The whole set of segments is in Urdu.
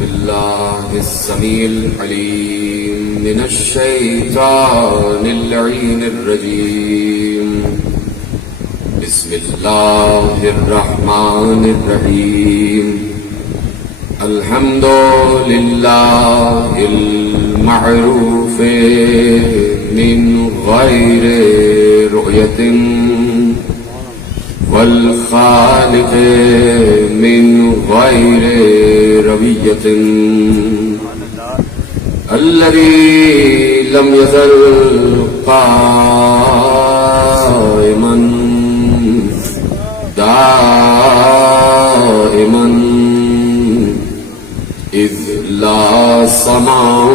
بالله السميع العليم من الشيطان اللعين الرجيم. بسم الله الرحمن الرحيم. الحمد لله المعروف من غير رؤية والخالق من غير روية الذي لم يزل قائما دائما إذ لا سماع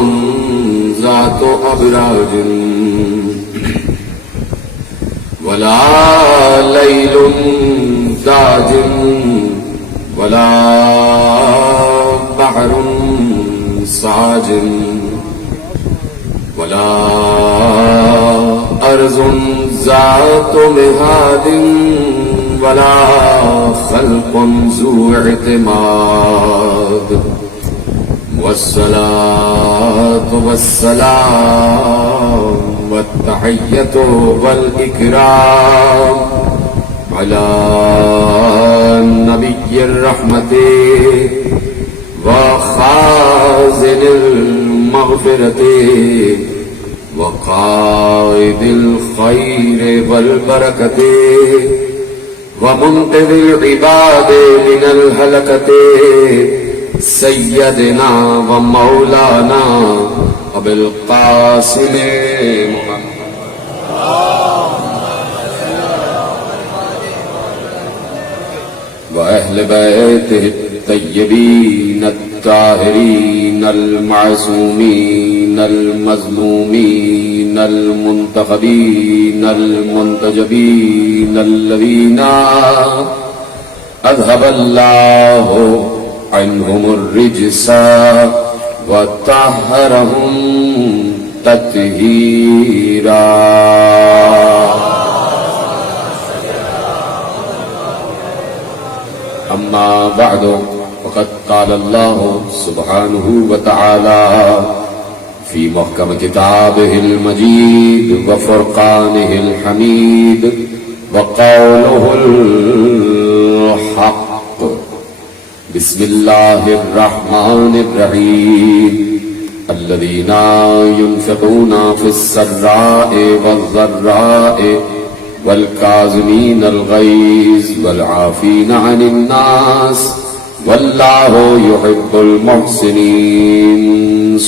ذات أبراج ولا ليل داج ولا بحر ساج ولا أرض ذات مهاد ولا خلق ذو اعتماد والصلاة والسلام والتحية والإكرام على نبي الرحمة وخازن المغفرة وقائد الخير والبركة ومنقذ العباد من الهلكة سيدنا ومولانا أبي القاسم محمد وأهل بيته الطيبين الطاهرين المعصومين المظلومين المنتخبين المنتجبين الذين أذهب الله عنهم الرجس وطهرهم تطهيرا. أما بعد فقد قال الله سبحانه وتعالى في محكم كتابه المجيد وفرقانه الحميد وقوله الحق. بسم الله الرحمن الرحيم. الذين ينفقون في السراء والضراء والكاظمين الغيظ والعافين عن الناس والله يحب المحسنين.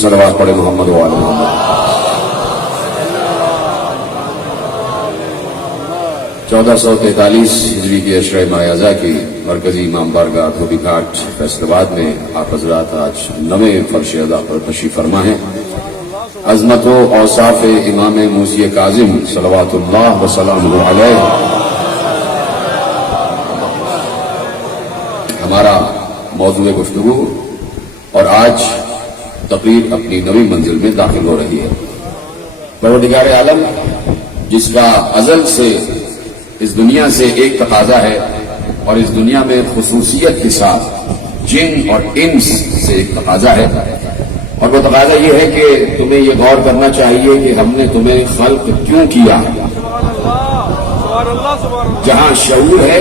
صلوات پڑھے محمد وعلی محمد. 1443 ہجری کی عشرہ ماہ اعضاء کی مرکزی امام بارگاہ دھوبی گھاٹ فیصل آباد میں آپ حضرات آج 9ویں فرش ادا پر تشریف فرما ہیں. عظمت و اوصاف امام موسی کاظم صلوات اللہ وسلامہ علیہ ہمارا موضوع گفتگو اور آج تقریر اپنی نئی منزل میں داخل ہو رہی ہے. پروردگار عالم جس کا ازل سے اس دنیا سے ایک تقاضا ہے اور اس دنیا میں خصوصیت کے ساتھ جن اور انس سے ایک تقاضا ہے، اور وہ تقاضا یہ ہے کہ تمہیں یہ غور کرنا چاہیے کہ ہم نے تمہیں خلق کیوں کیا. جہاں شعور ہے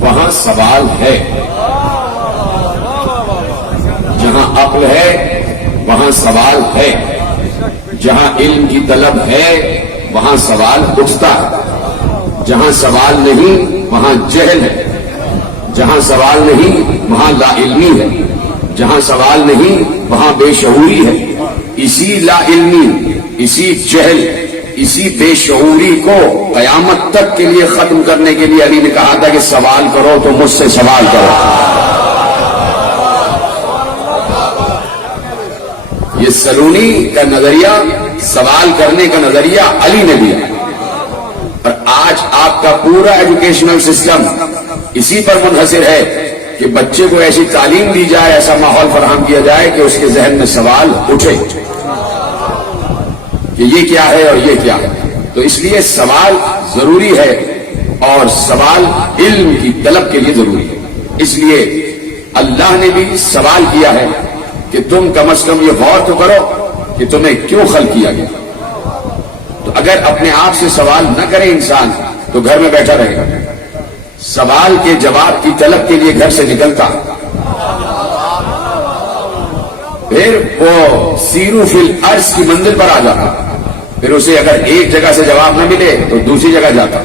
وہاں سوال ہے، جہاں عقل ہے وہاں سوال ہے، جہاں علم کی طلب ہے وہاں سوال اٹھتا ہے، جہاں سوال نہیں وہاں جہل ہے، جہاں سوال نہیں وہاں لا علمی ہے، جہاں سوال نہیں وہاں بے شعوری ہے. اسی لا علمی، اسی جہل، اسی بے شعوری کو قیامت تک کے لیے ختم کرنے کے لیے علی نے کہا تھا کہ سوال کرو تو مجھ سے سوال کرو. یہ سلونی کا نظریہ، سوال کرنے کا نظریہ علی نے دیا، اور آج آپ کا پورا ایجوکیشنل سسٹم اسی پر منحصر ہے کہ بچے کو ایسی تعلیم دی جائے، ایسا ماحول فراہم کیا جائے کہ اس کے ذہن میں سوال اٹھے کہ یہ کیا ہے اور یہ کیا ہے. تو اس لیے سوال ضروری ہے اور سوال علم کی طلب کے لیے ضروری ہے. اس لیے اللہ نے بھی سوال کیا ہے کہ تم کم از کم یہ غور تو کرو کہ تمہیں کیوں خلق کیا گیا. تو اگر اپنے آپ سے سوال نہ کرے انسان تو گھر میں بیٹھا رہے گا. سوال کے جواب کی طلب کے لیے گھر سے نکلتا، پھر وہ سیرو فی الارض کی منزل پر آ جاتا. پھر اسے اگر ایک جگہ سے جواب نہ ملے تو دوسری جگہ جاتا،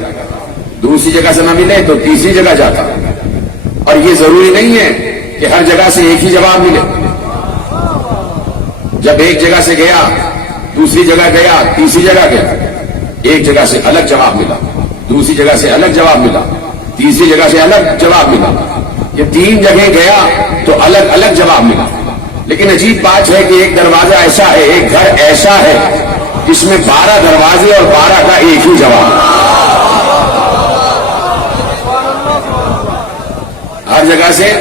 دوسری جگہ سے نہ ملے تو تیسری جگہ جاتا. اور یہ ضروری نہیں ہے کہ ہر جگہ سے ایک ہی جواب ملے. جب ایک جگہ سے گیا، دوسری جگہ گیا، تیسری جگہ گیا، ایک جگہ سے الگ جواب ملا، دوسری جگہ سے الگ جواب ملا، تیسری جگہ سے الگ جواب ملا. یہ 3 جگہ گیا تو الگ الگ جواب ملا. لیکن عجیب بات ہے کہ ایک دروازہ ایسا ہے، ایک گھر ایسا ہے جس میں 12 دروازے اور 12 کا ایک ہی جواب. ہر جگہ سے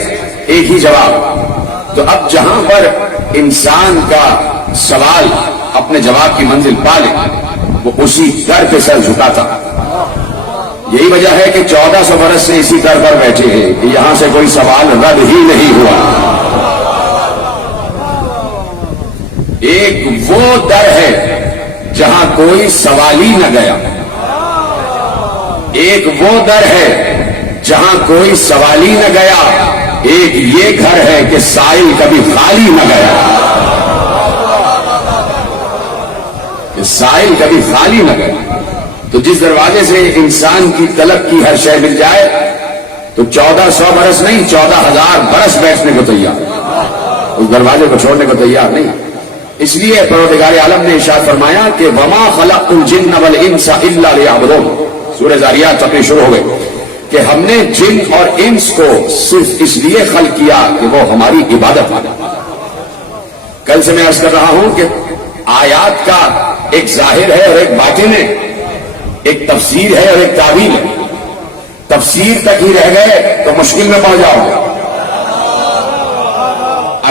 ایک ہی جواب. تو اب جہاں پر انسان کا سوال اپنے جواب کی منزل پا لے وہ اسی در پہ سر جھکاتا. یہی وجہ ہے کہ 1400 برس سے اسی در پر بیٹھے ہیں کہ یہاں سے کوئی سوال رد ہی نہیں ہوا. ایک وہ در ہے جہاں کوئی سوال ہی نہ گیا، ایک وہ در ہے جہاں کوئی سوال ہی نہ گیا، ایک یہ گھر ہے کہ سائل کبھی خالی نہ گیا. کہ سائل کبھی خالی نہ گیا. تو جس دروازے سے انسان کی طلب کی ہر شے مل جائے تو 1400 برس نہیں 14,000 برس بیٹھنے کو تیار، اس دروازے کو چھوڑنے کو تیار نہیں. اس لیے پروردگار عالم نے ارشاد فرمایا کہ وما خلقت الجن والانس الا لیعبدون. سورہ ذاریات چپے شروع ہو گئے کہ ہم نے جن اور انس کو صرف اس لیے خلق کیا کہ وہ ہماری عبادت مانے. کل سے میں عرض کر رہا ہوں کہ آیات کا ایک ظاہر ہے اور ایک باطن ہے، ایک تفسیر ہے اور ایک تعویل ہے. تفسیر تک ہی رہ گئے تو مشکل میں پڑ جاؤ گے.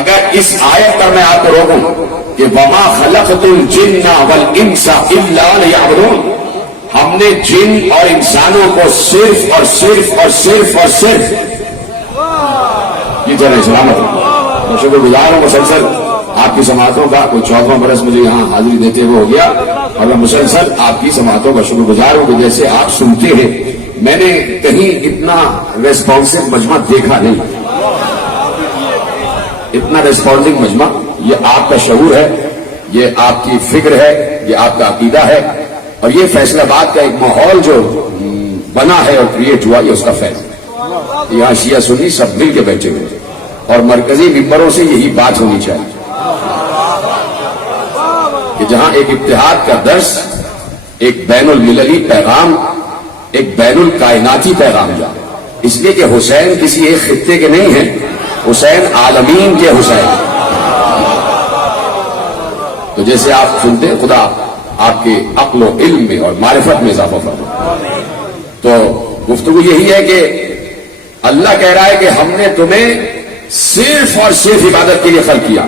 اگر اس آیت پر میں آپ کو روکوں کہ وما خلقت الجن والانس الا لیعبدون، ہم نے جن اور انسانوں کو صرف اور صرف اور صرف اور صرف یہ جنہیں سلامت میں شکر گزار ہوں. مسلسل آپ کی سماعتوں کا کوئی 14واں برس مجھے یہاں حاضری دیتے ہوئے ہو گیا اور میں مسلسل آپ کی سماعتوں کا شکر گزار ہوں کہ جیسے آپ سنتے ہیں میں نے کہیں اتنا ریسپانسو مجمع دیکھا نہیں. اتنا ریسپانسنگ مجمع، یہ آپ کا شعور ہے، یہ آپ کی فکر ہے، یہ آپ کا عقیدہ ہے، اور یہ فیصلہ باد کا ایک ماحول جو بنا ہے اور کریٹ ہوا یہ اس کا فیصلہ. یہاں شیعہ سنی سب مل کے بیٹھے ہوئے اور مرکزی ممبروں سے یہی بات ہونی چاہیے کہ جہاں ایک اتحاد کا درس، ایک بین المللی پیغام، ایک بین الکائناتی پیغام جا. اس لیے کہ حسین کسی ایک خطے کے نہیں ہیں، حسین عالمین کے حسین. تو جیسے آپ سنتے ہیں خدا آپ کے عقل و علم میں اور معرفت میں اضافہ فرمائے. تو گفتگو یہی ہے کہ اللہ کہہ رہا ہے کہ ہم نے تمہیں صرف اور صرف عبادت کے لیے خلق کیا.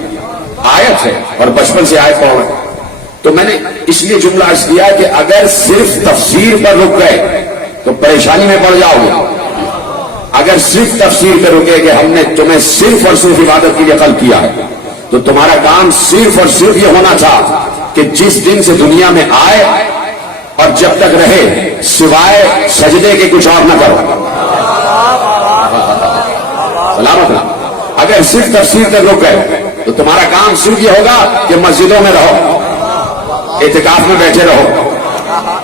آیت ہے اور بچپن سے آیت پڑھ رہے ہیں. تو میں نے اس لیے جملہ عرض کیا کہ اگر صرف تفسیر پر رک گئے تو پریشانی میں پڑ جاؤ گے. اگر صرف تفسیر پر رکے کہ ہم نے تمہیں صرف اور صرف عبادت کے لیے خلق کیا ہے تو تمہارا کام صرف اور صرف یہ ہونا تھا کہ جس دن سے دنیا میں آئے اور جب تک رہے سوائے سجدے کے کچھ اور نہ کرو. سلامت رہا. اگر صرف تفسیر تک رک گئے تو تمہارا کام صرف یہ ہوگا کہ مسجدوں میں رہو، اعتکاف میں بیٹھے رہو،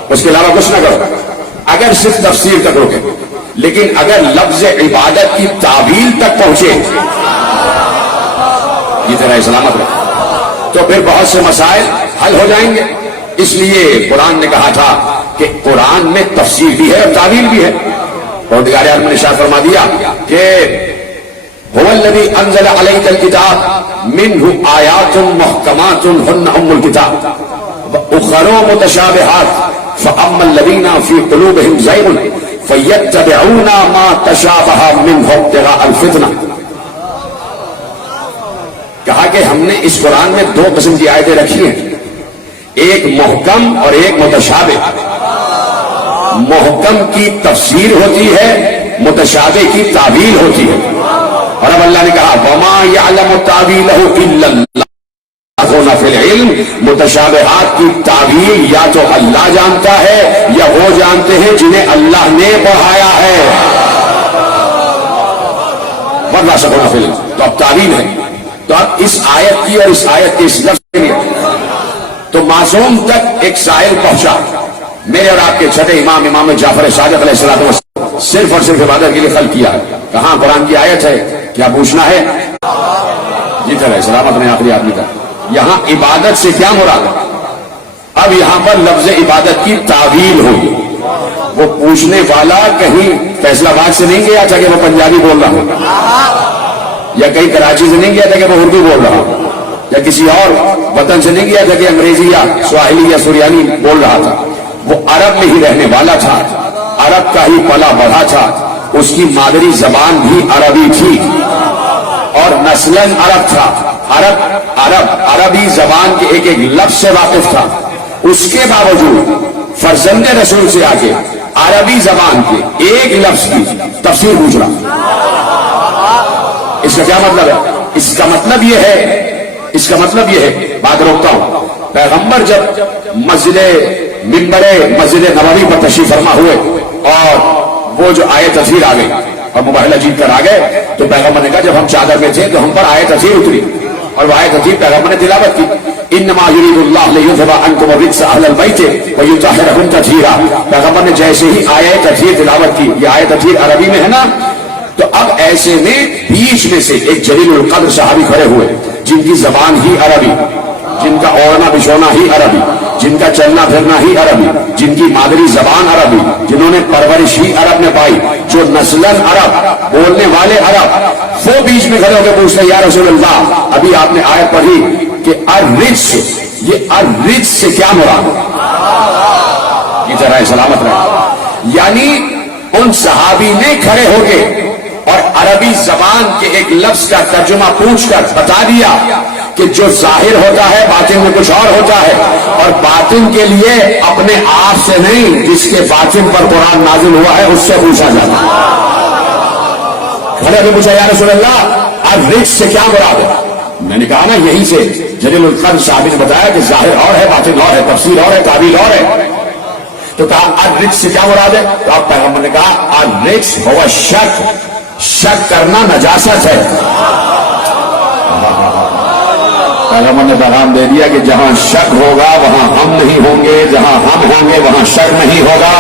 اس کے علاوہ کچھ نہ کرو. اگر صرف تفسیر تک رکے. لیکن اگر لفظ عبادت کی تعبیر تک پہنچے یہ طرح سلامت رہے تو پھر بہت سے مسائل حل ہو جائیں گے. اس لیے قرآن نے کہا تھا کہ قرآن میں تفسیر بھی ہے اور تعبیر بھی ہے. پروردگار عالم نے ارشاد فرما دیا کہ هو الذی انزل علیک الکتاب منہ آیات محکمات ہن ام الکتاب واخر متشابہات فاما الذین فی قلوبہم زیغ فیتبعون ما تشابہ منہ ابتغاء الفتنہ. کہا کہ ہم نے اس قرآن میں 2 قسم کی آیتیں رکھی ہیں، ایک محکم اور ایک متشابہ. محکم کی تفسیر ہوتی ہے، متشابہ کی تعبیر ہوتی ہے. اور اب اللہ نے کہا وما یعلم تاویلہ الا اللہ فی العلم، متشابہات کی تعویل یا تو اللہ جانتا ہے یا وہ جانتے ہیں جنہیں اللہ نے پڑھایا ہے. ورنہ سکونا فی العلم تو اب تعویل ہے. تو اب اس آیت کی اور اس آیت کے اس لفظ کے لیے تو معصوم تک ایک سائل پہنچا. میرے اور آپ کے چھٹے امام جعفر صادق علیہ السلام صرف اور صرف عبادت کے لیے خلق کیا ہے. کہاں قرآن کی آیت ہے؟ کیا پوچھنا ہے؟ جی طرح سلامت نے آخری آدمی تک. یہاں عبادت سے کیا مراد ہے؟ اب یہاں پر لفظ عبادت کی تعویل ہوگی. وہ پوچھنے والا کہیں فیصلہ آباد سے نہیں گیا تھا کہ وہ پنجابی بول رہا ہو، یا کہیں کراچی سے نہیں گیا تھا کہ وہ اردو بول رہا ہو، یا کسی اور وطن سے نہیں گیا تھا کہ انگریزی یا سواحلی یا سریانی بول رہا تھا. وہ عرب میں ہی رہنے والا تھا، عرب کا ہی پلا بڑھا تھا. اس کی مادری زبان بھی عربی تھی اور نسلاً عرب تھا. عربی زبان کے ایک ایک لفظ سے واقف تھا. اس کے باوجود فرزند رسول سے آگے عربی زبان کے ایک لفظ کی تفسیر پوچھ رہا. اس کا کیا مطلب ہے؟ اس کا مطلب یہ ہے بات روکتا ہوں. پیغمبر جب مسجد نبوی پر تشریف فرما ہوئے اور وہ جو آیت تفسیر آ گئی اور مباحلہ جیت کر آ گئے تو پیغمبر نے کہا جب ہم چادر میں تھے تو ہم پر آیت تفسیر اتری اور وہ آیت تفسیر پیغمبر نے تلاوت کی. انما یرید اللہ لیذھب عنکم الرجس اہل البیت ویطہرکم تطہیرا. پیغمبر نے جیسے ہی آیت تفسیر تلاوت کی، یہ آیت تفسیر عربی میں ہے نا، تو اب ایسے میں بیچ میں سے ایک جلیل القدر صحابی کھڑے ہوئے جن کی زبان ہی عربی، جن کا اوڑھنا بچھونا ہی عربی، جن کا چلنا پھرنا ہی عربی، جن کی مادری زبان عربی، جنہوں نے پرورش ہی عرب میں پائی، جو نسلاً عرب، بولنے والے عرب. وہ بیچ میں کھڑے ہو کے پوچھتے یا رسول اللہ ابھی آپ نے آیت پڑھی کہ الرجس، یہ الرجس سے کیا مراد؟ یہ طرح سلامت رہے. یعنی ان صحابی نے کھڑے ہو کے اور عربی زبان کے ایک لفظ کا ترجمہ پوچھ کر بتا دیا کہ جو ظاہر ہوتا ہے باطن میں کچھ اور ہوتا ہے، اور باطن کے لیے اپنے آپ سے نہیں، جس کے باطن پر قرآن نازل ہوا ہے اس سے پوچھا جاتا ہے. کھڑے ہو پوچھا یا رسول اللہ الرجس سے کیا مراد ہے؟ میں نے کہا نا یہی سے جلیل القدر صحابی نے بتایا کہ ظاہر اور ہے، باطن اور ہے، تفسیر اور ہے، تعبیر اور ہے. تو کہا الرجس سے کیا مراد ہے؟ تو آپ پیغمبر نے کہا الرجس ہوا شک، شک کرنا نجاست ہے. پیغمبر نے پیغام دے دیا کہ جہاں شک ہوگا وہاں ہم نہیں ہوں گے، جہاں ہم ہوں گے وہاں شک نہیں ہوگا.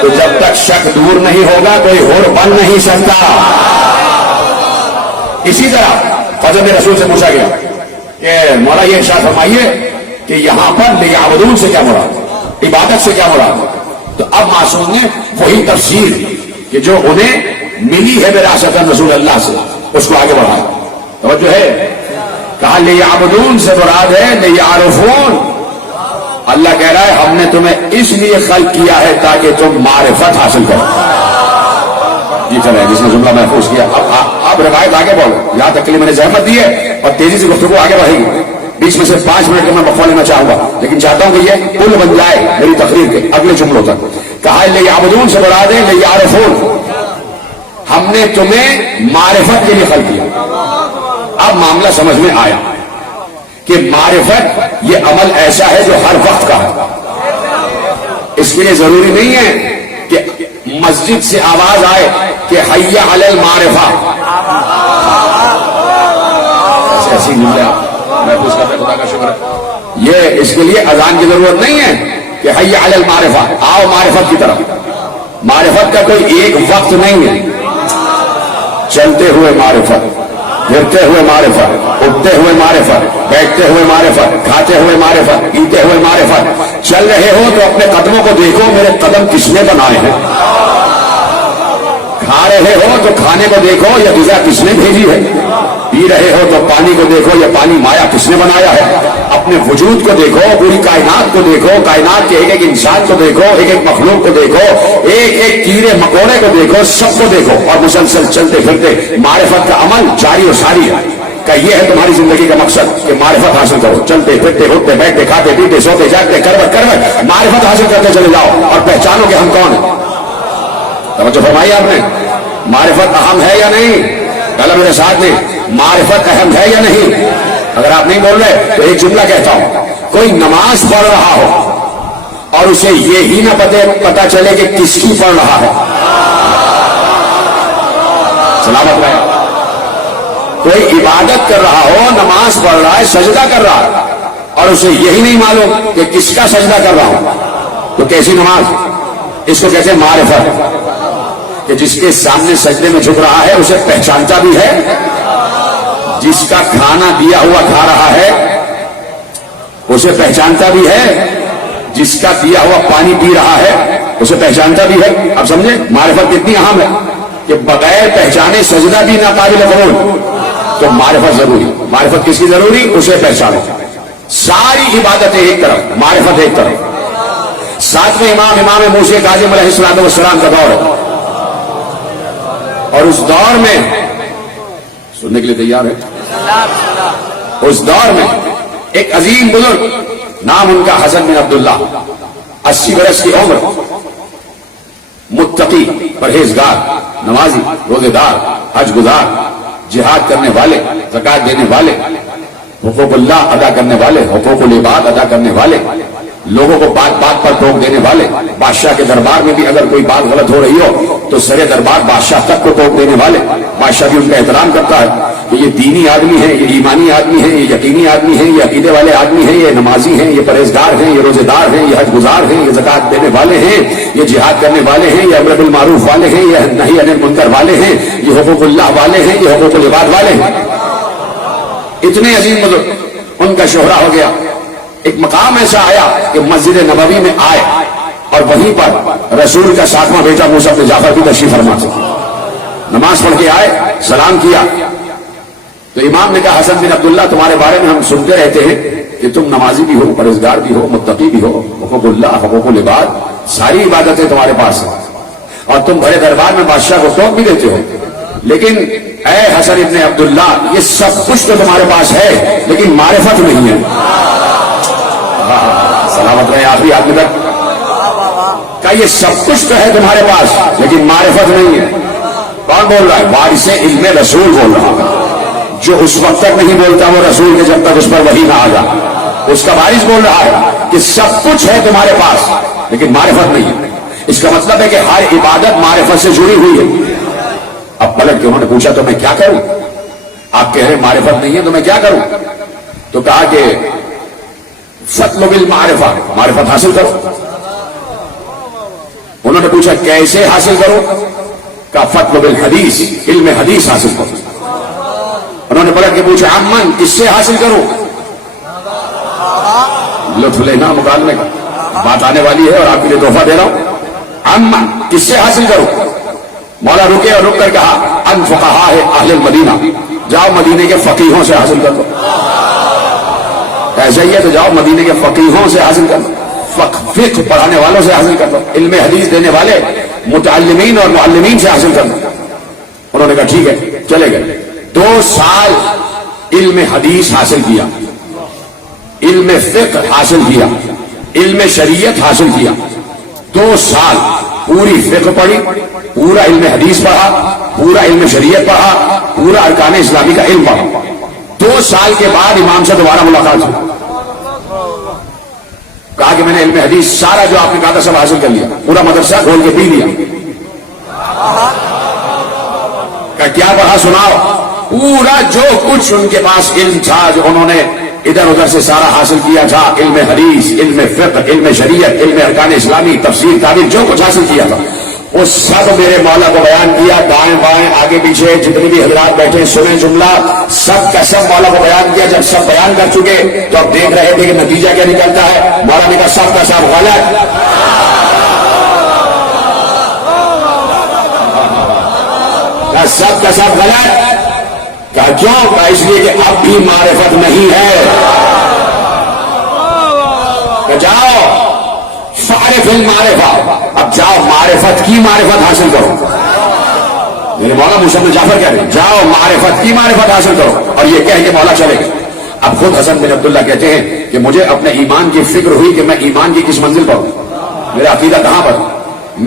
تو جب تک شک دور نہیں ہوگا کوئی حر بن نہیں سکتا. اسی طرح فضل رسول سے پوچھا گیا کہ مولا یہ ارشاد فرمائیے کہ یہاں پر لیعبدون سے کیا مراد، عبادت سے کیا مراد؟ تو اب معصوم نے وہی تفسیر کہ جو انہیں ملی ہے وراثت رسول اللہ سے اس کو آگے بڑھایا. توجہ ہے، کہا لیعبدون سے مراد ہے لیعرفون. اللہ کہہ رہا ہے ہم نے تمہیں اس لیے خلق کیا ہے تاکہ تم معرفت حاصل کرو. یہ چلے جس نے جملہ محفوظ کیا. اب روایت آگے بولو، یہاں تک کے لیے میں نے زحمت دی ہے اور تیزی سے گفتگو آگے بڑھے گی. بیچ میں سے 5 منٹ کا میں وقفہ لینا چاہوں گا، لیکن چاہتا ہوں کہ یہ پل بن جائے میری تقریر کے اگلے جملوں تک. کہا لیعبدون سے مراد ہے لیعرفون، ہم نے تمہیں معرفت کے لیے خلق کیا. اب معاملہ سمجھ میں آیا کہ معرفت یہ عمل ایسا ہے جو ہر وقت کا ہے. اس کے لیے ضروری نہیں ہے کہ مسجد سے آواز آئے کہ حی علی المعرفہ. ایسی جملے محفوظ کرتے خدا کا شکر ہے. یہ اس کے لیے اذان کی ضرورت نہیں ہے کہ حی علی المعرفہ، آؤ معرفت کی طرف. معرفت کا کوئی ایک وقت نہیں ہے. چلتے ہوئے معرفت، پھرتے ہوئے معرفت، اٹھتے ہوئے معرفت، بیٹھتے ہوئے معرفت، کھاتے ہوئے معرفت، پیتے ہوئے معرفت. چل رہے ہو تو اپنے قدموں کو دیکھو میرے قدم کس نے بنائے ہیں. کھا رہے ہو تو کھانے کو دیکھو یہ غذا کس نے بھیجی ہے. پی رہے ہو تو پانی کو دیکھو یہ پانی مایا کس نے بنایا ہے. اپنے وجود کو دیکھو، پوری کائنات کو دیکھو، کائنات کے ایک ایک انسان کو دیکھو، ایک ایک مخلوق کو دیکھو، ایک ایک کیڑے مکوڑے کو دیکھو، سب کو دیکھو اور مسلسل چلتے پھرتے معرفت کا عمل جاری و ساری ہے. کہ یہ ہے تمہاری زندگی کا مقصد کہ معرفت حاصل کرو. چلتے پھرتے اٹھتے بیٹھتے کھاتے پیتے سوتے جاگتے کروٹ معرفت حاصل کرتے چلے جاؤ اور پہچانو کہ ہم کون ہیں. توجہ فرمائی آپ نے. معرفت اہم ہے یا نہیں؟ کہا میرے ساتھ میں معرفت اہم ہے یا نہیں؟ اگر آپ نہیں بول رہے تو ایک جملہ کہتا ہوں، کوئی نماز پڑھ رہا ہو اور اسے یہی نہ پتا چلے کہ کس کی پڑھ رہا ہے، سلامت رہے۔ کوئی عبادت کر رہا ہو، نماز پڑھ رہا ہے، سجدہ کر رہا ہے، اور اسے یہی نہیں معلوم کہ کس کا سجدہ کر رہا ہوں، تو کیسی نماز؟ اس کو کہتے ہیں معرفت، کہ جس کے سامنے سجدے میں جھک رہا ہے اسے پہچانتا بھی ہے، جس کا کھانا دیا ہوا کھا رہا ہے اسے پہچانتا بھی ہے، جس کا دیا ہوا پانی پی رہا ہے اسے پہچانتا بھی ہے۔ اب سمجھے معرفت کتنی اہم ہے کہ بغیر پہچانے سجدہ بھی ناقابل قبول، تو معرفت ضروری۔ معرفت کس کی ضروری؟ اسے پہچانے۔ ساری عبادتیں ایک طرف، معرفت ایک طرف۔ ساتویں امام موسیٰ کاظم علیہ السلام کا دور ہے، اور اس دور میں سننے کے لیے تیار ہے؟ اس دور میں ایک عظیم بزرگ، نام ان کا حسن بن عبداللہ، 80 برس کی عمر، متقی، پرہیزگار، نمازی، روزے دار، حج گزار، جہاد کرنے والے، زکات دینے والے، حقوق اللہ ادا کرنے والے، حقوق العباد ادا کرنے والے، لوگوں کو بات بات پر ٹوک دینے والے، بادشاہ کے دربار میں بھی اگر کوئی بات غلط ہو رہی ہو تو سرے دربار بادشاہ تک کو ٹوک دینے والے، بادشاہ بھی ان کا احترام کرتا ہے کہ یہ دینی آدمی ہے، یہ ایمانی آدمی ہے، یہ یقینی آدمی ہے، یہ عقیدے والے آدمی ہیں، یہ نمازی ہیں، یہ پرہیزگار ہیں، یہ روزے دار ہیں، یہ حج گزار ہیں، یہ زکات دینے والے ہیں، یہ جہاد کرنے والے ہیں، یہ امر بالمعروف والے ہیں، یہ نہی عن المنکر والے ہیں، یہ حقوق اللہ والے ہیں، یہ حقوق العباد والے ہیں۔ اتنے عظیم بزرگ، ان کا شہرہ ہو گیا۔ ایک مقام ایسا آیا کہ مسجد نبوی میں آئے اور وہیں پر رسول کا 7واں بیٹا موسیٰ بن جعفر کی تشریف فرما تھا، نماز پڑھ کے آئے، سلام کیا تو امام نے کہا حسن بن عبداللہ تمہارے بارے میں ہم سنتے رہتے ہیں کہ تم نمازی بھی ہو، پرہیزگار بھی ہو، متقی بھی ہو، حقوق اللہ، حقوق العباد، ساری عبادتیں تمہارے پاس ہیں، اور تم بڑے دربار میں بادشاہ کو ٹوک بھی دیتے ہو، لیکن اے حسن ابن عبداللہ یہ سب کچھ تو تمہارے پاس ہے لیکن معرفت نہیں ہے۔ سلامت رہے آخری آدمی تک کہ یہ سب کچھ تو ہے تمہارے پاس لیکن معرفت نہیں ہے۔ کون بول رہا ہے؟ وارث علم رسول بول رہا ہے، جو اس وقت تک نہیں بولتا وہ رسول کے جب تک اس پر وحی نہ آ جائے، اس کا وارث بول رہا ہے کہ سب کچھ ہے تمہارے پاس لیکن معرفت نہیں ہے۔ اس کا مطلب ہے کہ ہر عبادت معرفت سے جڑی ہوئی ہے۔ اب پلٹ کے انہوں نے پوچھا تو میں کیا کروں؟ آپ کہہ رہے معرفت نہیں ہے تو میں کیا کروں؟ تو کہا کہ فَاطْلُبِ الْمَعْرِفَةَ، معرفت حاصل کرو۔ انہوں نے پوچھا کیسے حاصل کرو؟ کہا فَاطْلُبِ الْحَدِيث، علم حدیث حاصل کرو۔ انہوں نے پلٹ کے پوچھا عمن، کس سے حاصل کروں؟ لطف لینا مکالمے کا، بات آنے والی ہے اور آپ کے لیے تحفہ دے رہا ہوں۔ عمن، کس سے حاصل کرو؟ مولا رکے اور رک کر کہا ان فقہاء اہل المدینہ، جاؤ مدینے کے فقیہوں سے حاصل کر لو۔ ایسا ہی ہے تو جاؤ مدینے کے فقیہوں سے حاصل کر لو، فقہ پڑھانے والوں سے حاصل کر لو، علم حدیث دینے والے متعلمین اور معلمین سے حاصل کر لو۔ انہوں نے کہا ٹھیک ہے، چلے گئے۔ 2 سال علم حدیث حاصل کیا، علم فقہ حاصل کیا، علم شریعت حاصل کیا۔ 2 سال پوری فقہ پڑھی، پورا علم حدیث پڑھا، پورا علم شریعت پڑھا، پورا ارکان اسلامی کا علم پڑھا۔ 2 سال کے بعد امام سے دوبارہ ملاقات ہوئی، کہا کہ میں نے علم حدیث سارا جو آپ نے کہا تھا سب حاصل کر لیا، پورا مدرسہ کھول کے پی لیا۔ کہا کیا پڑھا سناؤ؟ پورا جو کچھ ان کے پاس علم تھا، جو انہوں نے ادھر ادھر سے سارا حاصل کیا تھا، علم حدیث، علم فقہ، علم شریعت، علم ارکان اسلامی، تفسیر، تعبیر، جو کچھ حاصل کیا تھا وہ سب میرے مولا کو بیان کیا، دائیں بائیں آگے پیچھے جتنے بھی حضرات بیٹھے سنیں جملہ، سب کا سب مولا کو بیان کیا۔ جب سب بیان کر چکے تو اب دیکھ رہے تھے کہ نتیجہ کیا نکلتا ہے۔ مولا نے کہا سب کا سب غلط، سب کا سب غلط۔ کہا کیوں؟ کہا اس لیے کہ اب بھی معرفت نہیں ہے۔ کہ جاؤ فعرف المعرفہ، اب جاؤ معرفت کی معرفت حاصل کرو۔ میرے مولا موسیٰ بن جعفر کہہ رہے جاؤ معرفت کی معرفت حاصل کرو، اور یہ کہہ کے مولا چلے گئے۔ اب خود حسن بن عبداللہ کہتے ہیں کہ مجھے اپنے ایمان کی فکر ہوئی کہ میں ایمان کی کس منزل پر ہوں، میرا عقیدہ کہاں پر،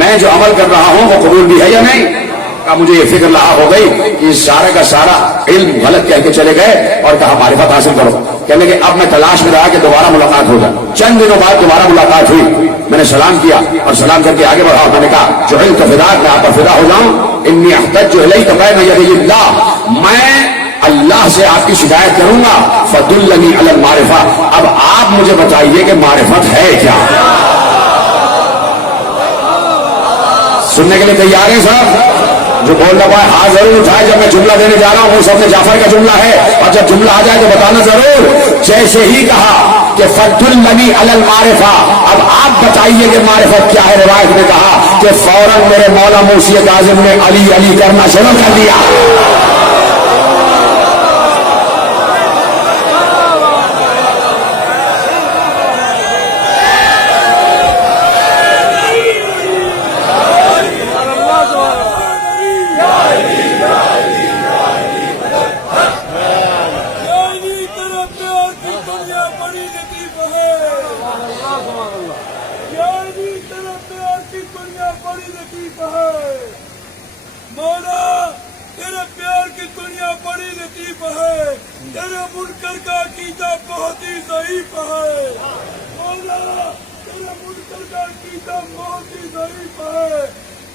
میں جو عمل کر رہا ہوں وہ قبول بھی ہے یا نہیں۔ مجھے یہ فکر لاحق ہو گئی کہ سارے کا سارا علم غلط کہہ کے چلے گئے اور کہا معرفت حاصل کرو. کہنے لگے اب میں تلاش میں رہا کہ دوبارہ ملاقات ہو جائے. چند دنوں بعد دوبارہ ملاقات ہوئی. میں نے سلام کیا اور سلام کر کے آگے بڑھا. میں نے کہا جو علم کا فدا میں آپ کا فدا ہو جاؤں. انی احتج الیک بین یدی اللہ, میں اللہ سے آپ کی شکایت کروں گا. فدلنی علی المعرفہ, اب آپ مجھے بتائیے کہ معرفت ہے کیا. سننے کے لیے تیار ہیں صاحب؟ جو بول رہا ہے ہاتھ ضرور اٹھائے جب میں جملہ دینے جا رہا ہوں. وہ سب نے جعفر کا جملہ ہے, اور جب جملہ آ جائے تو بتانا ضرور. جیسے ہی کہا کہ فدلنی علی المعرفہ, اب آپ بتائیے کہ معرفت کیا ہے. روایت نے کہا کہ فوراً میرے مولا موسی کاظم نے علی علی کرنا شروع کر دیا.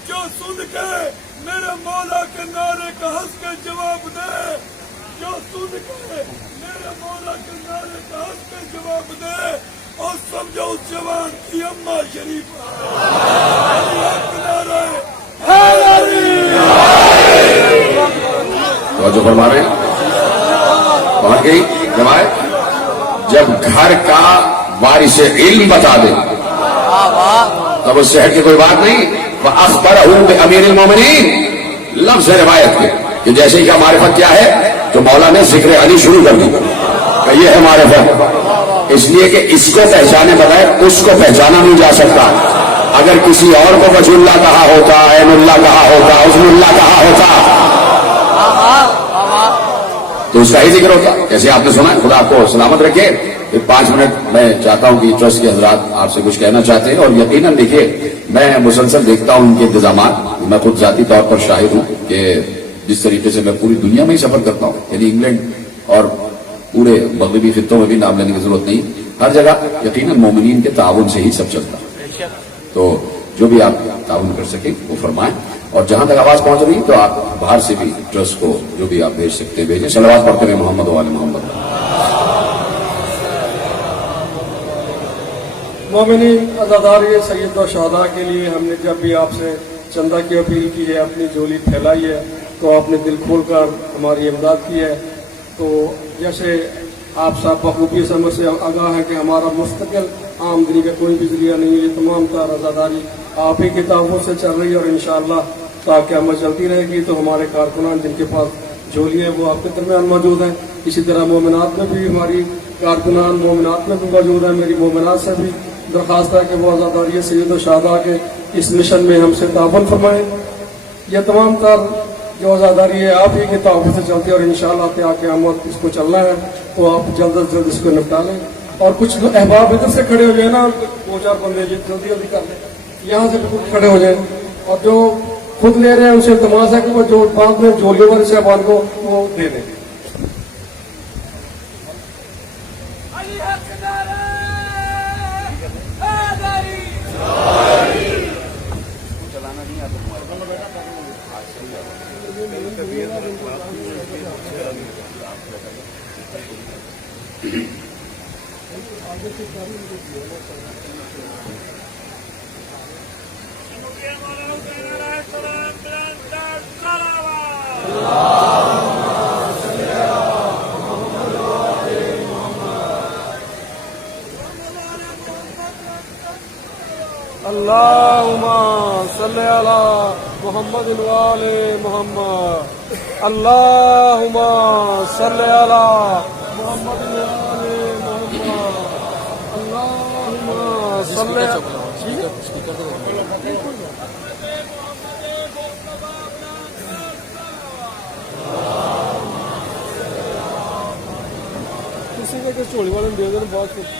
جو سن کے میرے مولا کے نعرے کا ہنس کے جواب دے, جو سن کے میرے مولا کے نعرے کا ہنس کے جواب دے, اور سمجھو اس جوان کی اماں شریف جو فرما رہے ہیں پہنچ گئی جماعت. جب گھر کا وارث علم بتا دے تب اس سے ہٹ کے کوئی بات نہیں. وَأَخْبَرَهُ بِأَمِيرِ الْمُؤْمِنِينَ, لفظ ہے روایت کے کہ جیسے ہی کا معرفت کیا ہے تو مولا نے ذکر علی شروع کر دی کہ یہ ہے معرفت. اس لیے کہ اس کو پہچانے بغیر اس کو پہچانا نہیں جا سکتا. اگر کسی اور کو وجہ اللہ کہا ہوتا, عین اللہ کہا ہوتا, عظم اللہ کہا ہوتا تو اس کا ہی ذکر ہوتا. جیسے آپ نے سنا, خدا آپ کو سلامت رکھے. 5 منٹ میں چاہتا ہوں کہ ٹرسٹ کے حضرات آپ سے کچھ کہنا چاہتے ہیں. اور یقیناً دیکھیے میں مسلسل دیکھتا ہوں ان کے انتظامات. میں خود ذاتی طور پر شاہد ہوں کہ جس طریقے سے میں پوری دنیا میں ہی سفر کرتا ہوں, یعنی انگلینڈ اور پورے مغربی خطوں میں بھی نام لینے کی ضرورت نہیں, ہر جگہ یقیناً مومنین کے تعاون سے ہی سب چلتا. تو جو بھی آپ تعاون کر سکیں وہ فرمائیں. اور جہاں تک آواز پہنچ رہی تو آپ باہر سے بھی ٹرسٹ کو جو بھی آپ بھیج سکتے بھیجیں. صلوات پڑھتے ہیں محمد و آل محمد. مومنین عزادار سید و شہداء کے لیے ہم نے جب بھی آپ سے چندہ کی اپیل کی ہے, اپنی جھولی پھیلائی ہے, تو آپ نے دل کھول کر ہماری امداد کی ہے. تو جیسے آپ صاحب بخوبی سمجھ سے آگاہ ہے کہ ہمارا مستقل آمدنی کا کوئی بھی ذریعہ نہیں ہے. یہ تمام تر عزاداری آپ ہی کی تعاون سے چل رہی ہے, اور انشاءاللہ تاکہ عمل چلتی رہے گی. تو ہمارے کارکنان جن کے پاس جھولی ہے وہ آپ کے درمیان موجود ہیں. اسی طرح مومنات میں بھی ہماری کارکنان مومنات میں بھی موجود ہیں. میری مومنات سے بھی درخواست ہے کہ وہ عزاداری سید و شہداء کے اس مشن میں ہم سے تعاون فرمائیں. یہ تمام تر جو عزاداری ہے آپ ہی کے تعاون سے چلتی ہے, اور انشاءاللہ قیامت اس کو چلنا ہے. تو آپ جلد از جلد اس کو نپٹا لیں. اور کچھ احباب ادھر سے کھڑے ہو جائیں نا, 2-4 بندے جلدی جلدی کر لیں, یہاں سے بالکل کھڑے ہو جائیں. اور جو خود لے رہے ہیں ان سے التماس ہے کہ وہ جو بعد میں جھولیوں والے صاحبان کو وہ دے دیں. اللہم صلی علی محمد وآل محمد. اللہم صلی علی محمد وآل محمد. اللہم صلی کسی نے کہ چوڑی والے دے دیں بہت کچھ.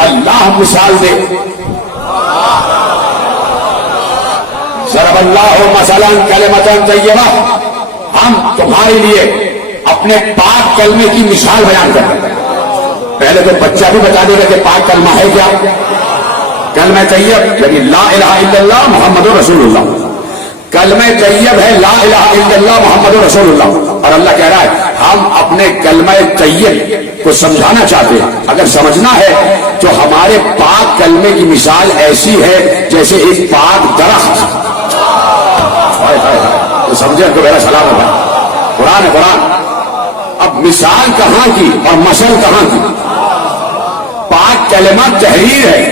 اللہ مثال دے، ضرب اللہ مثلا کلمۃ طیبہ، ہم تمہارے لیے اپنے پاک کلمے کی مثال بیان کرتے ہیں۔ پہلے تو بچہ بھی بتا دے گا کہ پاک کلمہ ہے کیا، کلمہ طیب یعنی لا الہ الا اللہ محمد رسول اللہ، کلمہ طیب ہے لا الہ الا اللہ محمد رسول اللہ۔ اور اللہ کہہ رہا ہے ہم اپنے کلمہ طیب کو سمجھانا چاہتے ہیں، اگر سمجھنا ہے تو ہمارے پاک کلمے کی مثال ایسی ہے جیسے ایک پاک درخت۔ تو سمجھے تو میرا سلام ہے، قرآن ہے قرآن۔ اب مثال کہاں کی اور مثل کہاں کی؟ پاک کلمہ تحریر ہے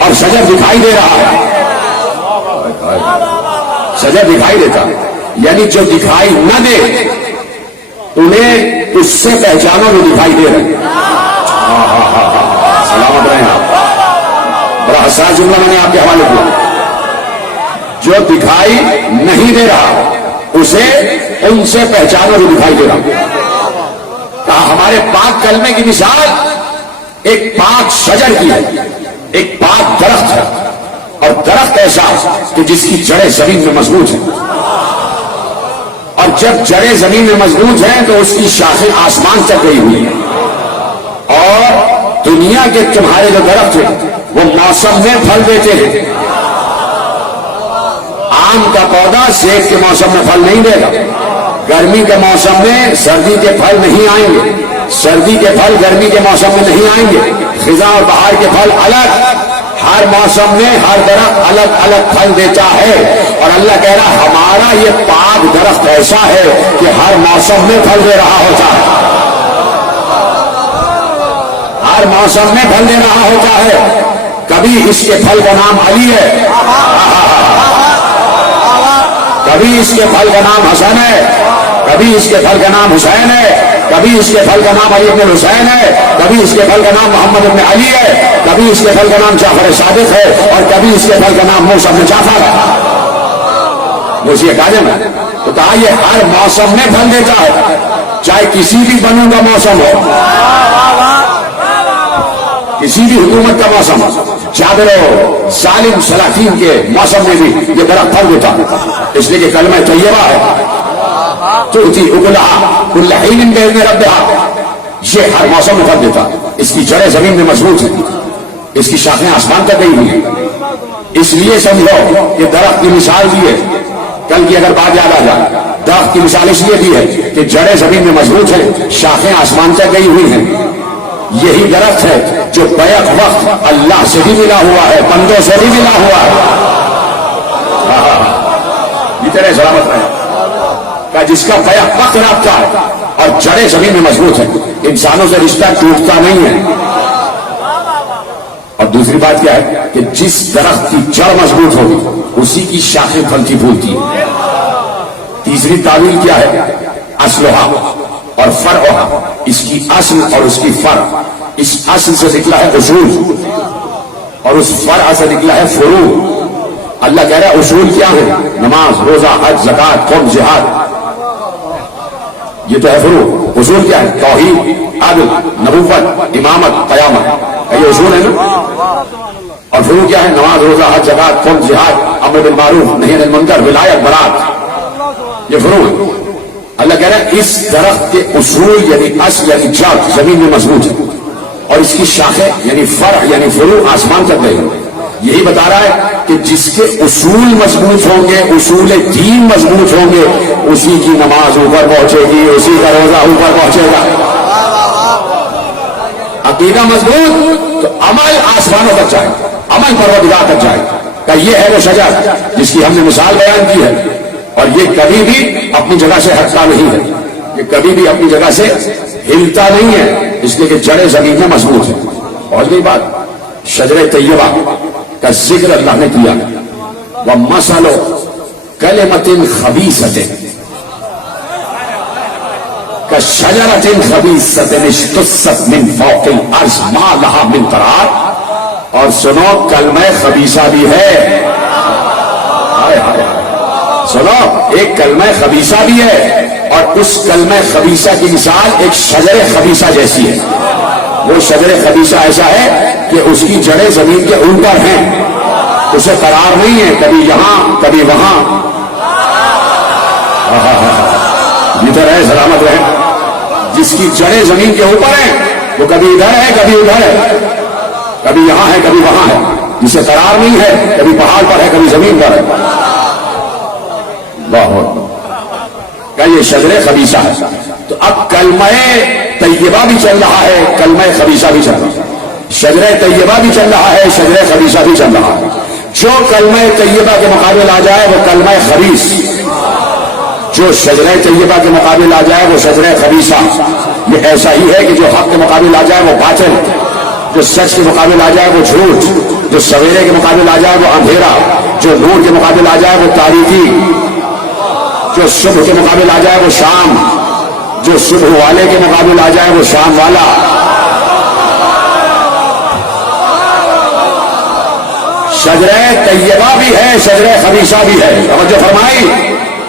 اور شجر دکھائی دے رہا ہے، شجر دکھائی دیتا، یعنی جو دکھائی نہ دے انہیں اس سے پہچانو جو دکھائی دے رہے۔ سلامت رہیں آپ، بڑا حساس جملہ میں نے آپ کے حوالے کیا۔ جو دکھائی نہیں دے رہا اسے ان سے پہچانو جو دکھائی دے رہا۔ کہا ہمارے پاک کلمے کی مثال ایک پاک شجر کی ہے، ایک پاک درخت ہے، اور درخت ایسا کہ جس کی جڑیں زمین میں مضبوط ہیں، اور جب جڑیں زمین میں مضبوط ہیں تو اس کی شاخیں آسمان تک گئی ہوئی ہیں۔ اور دنیا کے تمہارے جو درخت ہیں وہ موسم میں پھل دیتے ہیں۔ آم کا پودا سیب کے موسم میں پھل نہیں دے گا، گرمی کے موسم میں سردی کے پھل نہیں آئیں گے، سردی کے پھل گرمی کے موسم میں نہیں آئیں گے، خزاں اور بہار کے پھل الگ، ہر موسم میں ہر درخت الگ الگ پھل دیتا ہے۔ اور اللہ کہہ رہا ہمارا یہ پاک درخت ایسا ہے کہ ہر موسم میں پھل دے رہا ہوتا ہے، ہر موسم میں پھل دے رہا ہوتا ہے۔ کبھی اس کے پھل کا نام علی ہے، کبھی اس کے پھل کا نام حسن ہے، کبھی اس کے پھل کا نام حسین ہے، کبھی اس کے پھل کا نام علی بن حسین ہے، کبھی اس کے پھل کا نام محمد بن علی ہے، کبھی اس کے پھل کا نام جعفر صادق ہے، اور کبھی اس کے پھل کا نام موسیٰ بن جعفر ہے، موسیٰ کاظم ہے۔ تو کہا یہ ہر موسم میں پھل دیتا ہے، چاہے کسی بھی بنو کا موسم ہو، کسی بھی حکومت کا موسم ہو، جابر و ظالم سلاطین کے موسم میں بھی یہ درخت پھل دیتا، اس لیے کہ کلمہ طیبہ ہے۔ تؤتی اکلہا کل حین بإذن ربہا، یہ ہر موسم میں پھل دیتا، اس کی جڑیں زمین میں مضبوط ہیں، اس کی شاخیں آسمان تک گئی ہوئی ہیں۔ اس لیے سمجھو کہ درخت کی مثال دی ہے، کل کی اگر بات یاد آ جائے، درخت کی مثال اس لیے دی ہے کہ جڑیں زمین میں مضبوط ہیں، شاخیں آسمان تک گئی ہوئی ہیں۔ یہی درخت ہے جو بیک وقت اللہ سے بھی ملا ہوا ہے، بندوں سے بھی ملا ہوا ہے۔ اتنے سلامت رہے کہ جس کا بیک وقت رابطہ ہے اور جڑیں زمین میں مضبوط ہیں، انسانوں سے رشتہ ٹوٹتا نہیں ہے۔ اور دوسری بات کیا ہے کہ جس درخت کی جڑ مضبوط ہوگی اسی کی شاخیں پھلتی پھولتی ہیں۔ تیسری تعویل کیا ہے؟ اصلھا اور فرعھا، اس کی اصل اور اس کی فرع۔ اس اصل سے نکلا ہے اصول اور اس فرع سے نکلا ہے فروع۔ اللہ کہہ رہا ہے اصول کیا ہے؟ نماز، روزہ، حج، زکات، قوم، جہاد، یہ تو ہے فروع۔ اصول کیا ہے؟ توحید، عدل، نبوت، امامت، قیامت، یہ اصول ہے نا۔ اور فروع کیا ہے؟ نماز، روزہ، حج، زکات، قوم، جہاد، امر بالمعروف، نہی عن المنکر، ولایت، برات، یہ فروع ہے۔ اللہ کہہ رہا ہے اس درخت کے اصول یعنی اصل یعنی جڑ زمین میں مضبوط ہے، اور اس کی شاخیں یعنی فرع یعنی فروع آسمان تک گئی ہیں۔ یہی بتا رہا ہے کہ جس کے اصول مضبوط ہوں گے، اصول دین مضبوط ہوں گے، اسی کی نماز اوپر پہنچے گی، اسی کا روزہ اوپر پہنچے گا۔ عقیدہ مضبوط تو عمل آسمانوں تک جائے، عمل پروردگار تک جائے کہ یہ ہے وہ شجر جس کی ہم نے مثال بیان کی ہے، اور یہ کبھی بھی اپنی جگہ سے ہٹتا نہیں ہے، یہ کبھی بھی اپنی جگہ سے ہلتا نہیں ہے، اس لیے کہ جڑیں زمین میں مضبوط ہیں۔ پہنچ گئی بات؟ شجر طیبہ کا ذکر اللہ نے کیا، وَمَثَلُ كَلِمَةٍ خَبِيثَةٍ كَشَجَرَةٍ خَبِيثَةٍ اجْتُثَّتْ مِنْ فَوْقِ الْأَرْضِ مَا لَهَا مِنْ قَرَارٍ۔ اور سنو کلمہ خبیثہ بھی ہے، سنو ایک کلمہ خبیثہ بھی ہے، اور اس کلمہ خبیثہ کی مثال ایک شجر خبیثہ جیسی ہے۔ وہ شجر خبیثہ ایسا ہے کہ اس کی جڑیں زمین کے اوپر ہیں، اسے قرار نہیں ہے، کبھی یہاں کبھی وہاں، ادھر ہے سلامت رہے۔ جس کی جڑیں زمین کے اوپر ہیں وہ کبھی ادھر ہے کبھی ادھر ہے، کبھی یہاں ہے کبھی وہاں ہے، جسے قرار نہیں ہے، کبھی پہاڑ پر ہے کبھی زمین پر ہے۔ بہت کہ یہ شجر خبیثہ ہے۔ تو اب کلمہ طیبہ بھی چل رہا ہے، کلمہ خبیثہ بھی چل رہا ہے، شجر طیبہ بھی چل رہا ہے، شجر خبیثہ بھی چل رہا ہے۔ جو کلمہ طیبہ کے مقابل آ جائے وہ کلمہ خبیث، جو شجر طیبہ کے مقابل آ جائے وہ شجر خبیثہ۔ یہ ایسا ہی ہے کہ جو حق کے مقابل آ جائے وہ باطل، جو سچ کے مقابل آ جائے وہ جھوٹ، جو سویرے کے مقابل آ جائے وہ اندھیرا، جو نور کے مقابل آ جائے وہ تاریکی، جو صبح کے مقابل آ جائے وہ شام، جو صبح والے کے مقابل آ جائے وہ شام والا۔ شجر طیبہ بھی ہے، شجر خبیثہ بھی ہے۔ توجہ فرمائی،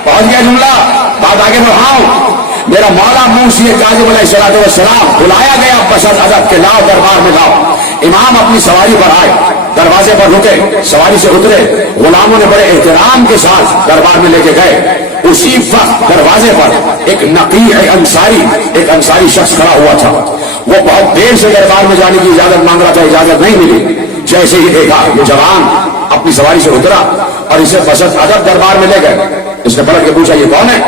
پہنچ گیا جملہ، بات آگے بڑھاؤں۔ میرا مولا موسی کاظم علیہ السلام بلایا گیا بشر ادب کے، لاؤ دربار میں لاؤ۔ امام اپنی سواری پر آئے، دروازے پر رکے، سواری سے اترے، غلاموں نے بڑے احترام کے ساتھ دربار میں لے کے گئے۔ اسی وقت دروازے پر ایک نقیع ایک انصاری شخص کھڑا ہوا تھا۔ وہ بہت دیر سے دربار میں جانے کی اجازت مانگ رہا تھا، اجازت نہیں ملی۔ جیسے ہی دیکھا یہ جوان اپنی سواری سے اترا اور اسے بشر ادب دربار میں لے گئے۔ اس نے پلٹ کے پوچھا یہ کون ہے؟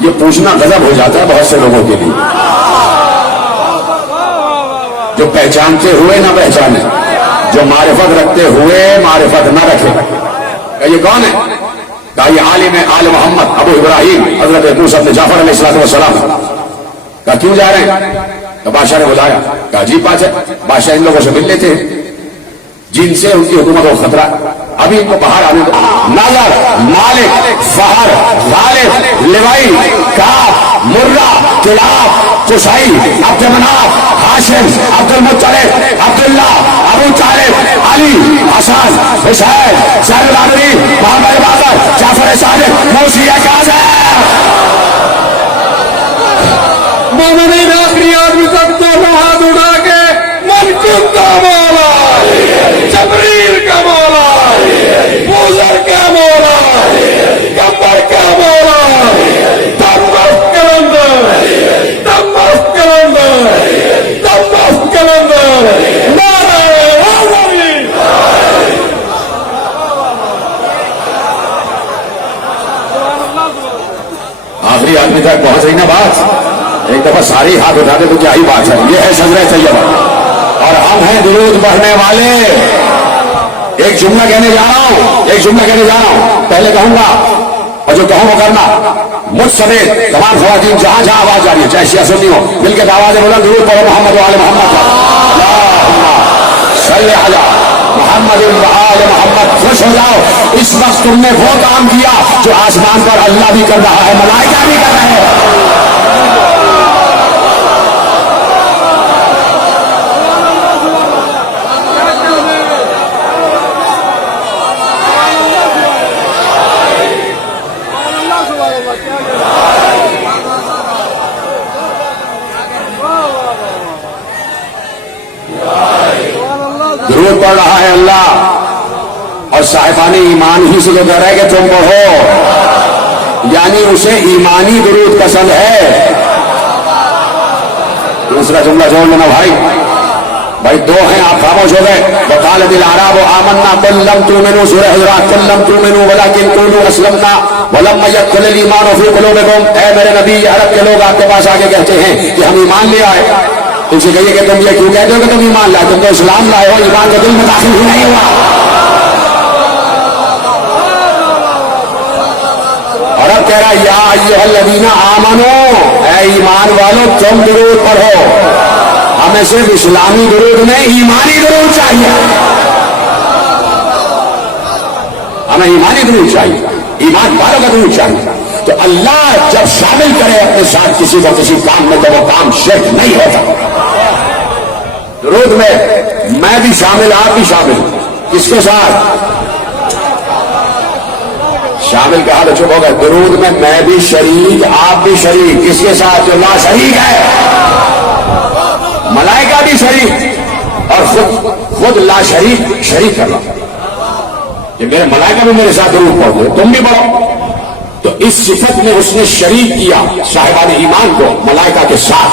یہ پوچھنا غضب ہو جاتا ہے بہت سے لوگوں کے لیے، جو پہچانتے ہوئے نہ پہچانے، جو معرفت رکھتے ہوئے معرفت نہ رکھے۔ کہ یہ کون ہے؟ کہا یہ عالم آل محمد ابو ابراہیم حضرت موسیٰ بن جعفر علیہ السلام۔ کہا کیوں جا رہے ہیں؟ تو بادشاہ نے بلایا۔ کہا عجیب بات ہے، بادشاہ ان لوگوں سے مل لیتے ہیں جن سے ان کی حکومت کو خطرہ، ابھی ان کو باہر آنے دو۔ نظر، مالک، فہر، غالب، لوائی، کاف، مرہ، کلاب، قصی، عبد مناف، ہاشم، عبد المطلب، عبداللہ، ابو طالب، علی، حسن، حسین، سید العالمین، محمد باقر، جعفر صادق، موسی کاظم۔ مومنین آخری آدمی تک دونوں ہاتھ اٹھا کے من کنتا مولا، جبریل کا مولا، بوزر کا مولا، گبر کا مولا، دمشق کلندر، دمشق کلندر، دمشق کلندر، نعرہ حیدری۔ آخری آدمی تک پہنچ رہی نا بات، ایک دفعہ ساری ہاتھ اٹھا دے تو کیا ہی بات ہے۔ یہ ہے شجرہ طیبہ اور ہم ہیں درود پڑھنے والے۔ ایک جملہ کہنے جا رہا ہوں، پہلے کہوں گا اور جو کہوں وہ کرنا۔ مجھ سمیت تمام خواتین جہاں جہاں آواز جا رہی ہے، چاہے شیعہ سنی ہو، مل کے آوازیں بلند درود پڑھو محمد و آل محمد کا۔ اللہم صلی علی محمد و آل محمد۔ خوش ہو جاؤ، اس وقت تم نے وہ کام کیا جو آسمان پر اللہ بھی کر رہا ہے، ملائکہ بھی کر رہے ہیں۔ درود پڑھ رہا ہے اللہ، اور صاحبان ایمان ہی سے جو کہہ رہا ہے کہ تم پڑھو، یعنی اسے ایمانی درود پسند ہے۔ دوسرا جملہ جوڑ لینا بھائی دو ہیں، آپ خاموش ہو گئے۔ وقالت الاعراب آمنا قل لم تؤمنوا، سورہ حجرات، قل لم تؤمنوا ولکن قولوا اسلمنا ولما يدخل الايمان في قلوبكم۔ اے میرے نبی، عرب کے لوگ آپ کے پاس آ کے کہتے ہیں کہ ہم ایمان لے آئے، ان سے کہیے کہ تم یہ کیوں کہتے ہو کہ تم ایمان لائے؟ تم تو اسلام لائے ہو، ایمان تو دل میں داخل ہی نہیں ہوا۔ اور اب کہہ رہا یا ایھا الذین آمنو، اے ایمان والو تم درود پڑھو۔ ہمیں صرف اسلامی درود نہیں، ایمانی درود چاہیے، ہمیں ایمانی درود چاہیے، ایمان والوں کا درود چاہیے۔ تو اللہ جب شامل کرے اپنے ساتھ کسی کو کسی کام میں تو وہ کام شرک نہیں ہوتا۔ درود میں بھی شامل، آپ بھی شامل، کس کے ساتھ شامل؟ کہا تو چپ ہو گئے۔ درود میں بھی شریک، آپ بھی شریک، کس کے ساتھ؟ جو لا شریک ہے، ملائکہ بھی شریک، خود لا شریک کر رہا کہ میرے ملائکہ بھی میرے ساتھ درود پڑھو، تم بھی پڑھو. تو اس صفت میں اس نے شریک کیا صاحبان ایمان کو ملائکہ کے ساتھ،